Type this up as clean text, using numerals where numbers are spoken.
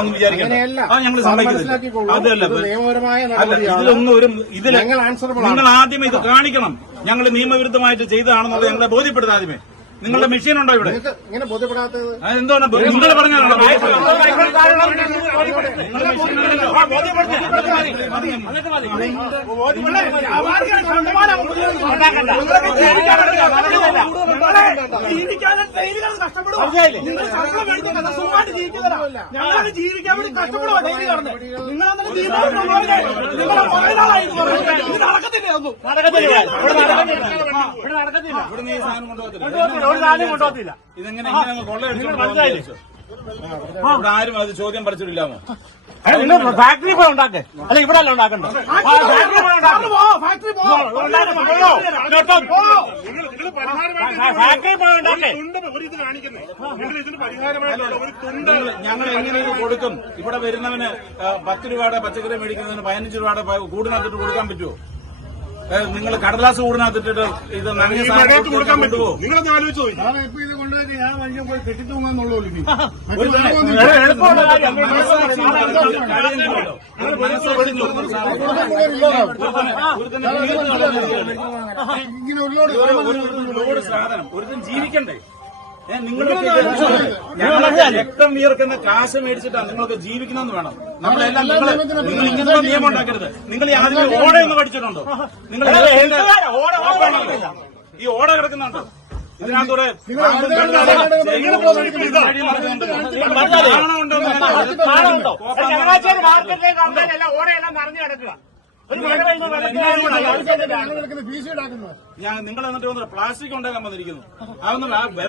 ഒന്നും വിചാരിക്കണ്ട. ഞങ്ങൾ സമ്മതിക്കുന്നില്ല. അതല്ല, നിങ്ങൾ ആദ്യമേ ഇത് കാണിക്കണം. ഞങ്ങൾ നിയമവിരുദ്ധമായിട്ട് ചെയ്തതാണെന്നുള്ളത് ഞങ്ങളെ ബോധ്യപ്പെടുത്ത ആദ്യമേ. നിങ്ങളുടെ മെഷീൻ ഉണ്ടോ ഇവിടെ? ഇങ്ങനെ ബോധ്യപ്പെടാത്തത് എന്താണ്? നിങ്ങൾ പറഞ്ഞാണോ? ഞങ്ങൾ ജീവിക്കാൻ വേണ്ടി കഷ്ടപ്പെടുക ഡെയിലി നടന്ന് നിങ്ങൾ കൊണ്ടുപോകത്തില്ല. ഇതെങ്ങനെ കൊള്ളയടിച്ചു? ഇവിടെ ആരും അത് ചോദ്യം പറിച്ചിട്ടില്ലാമോ? നിങ്ങൾ ഫാക്ടറി പോയി ഉണ്ടാക്കേ, അല്ല ഇവിടെ അല്ല ഉണ്ടാക്കണ്ട. ഫാക്ടറി പോയി ഉണ്ടാക്കേ. ഞങ്ങൾ എങ്ങനെ ഇത് കൊടുക്കും? ഇവിടെ വരുന്നവന് 10 രൂപയുടെ പച്ചക്കറി മേടിക്കുന്നതിന് 15 രൂപയുടെ കൂടിനകത്തിട്ട് കൊടുക്കാൻ പറ്റുമോ? നിങ്ങൾ കടലാസ് കൂടിനകത്തിട്ട് ഇത് നനഞ്ഞ സാധനം കൊടുക്കാൻ പറ്റുമോ? നിങ്ങളൊന്ന് ആലോചിച്ചു പോയി. ഇപ്പൊ ഇത് കൊണ്ടുപോയി ഞാൻ മനുഷ്യൻ പോയി കെട്ടിത്തൂങ്ങാന്നുള്ളൂ. ഇങ്ങനെ ഒരുപാട് സാധനം ഒരുത്തൻ ജീവിക്കണ്ടേ? നിങ്ങൾ രക്തം വിയർക്കുന്ന കാശ് മേടിച്ചിട്ടാണ് നിങ്ങൾക്ക് ജീവിക്കണമെന്ന് വേണം. നമ്മളെല്ലാം നിങ്ങൾ ഇങ്ങനത്തെ നിയമം ഉണ്ടാക്കരുത്. നിങ്ങൾ ആദ്യം ഓടയൊന്ന് പഠിച്ചിട്ടുണ്ടോ? നിങ്ങൾ ഈ ഓട കിടക്കുന്നുണ്ടോ? ഇതിനകത്തൂടെ ഓടയെല്ലാം നിറഞ്ഞു കിടക്കുക. നിങ്ങൾ എന്നിട്ട് പ്ലാസ്റ്റിക് ഉണ്ടാക്കാൻ വന്നിരിക്കുന്നു. അതൊന്നും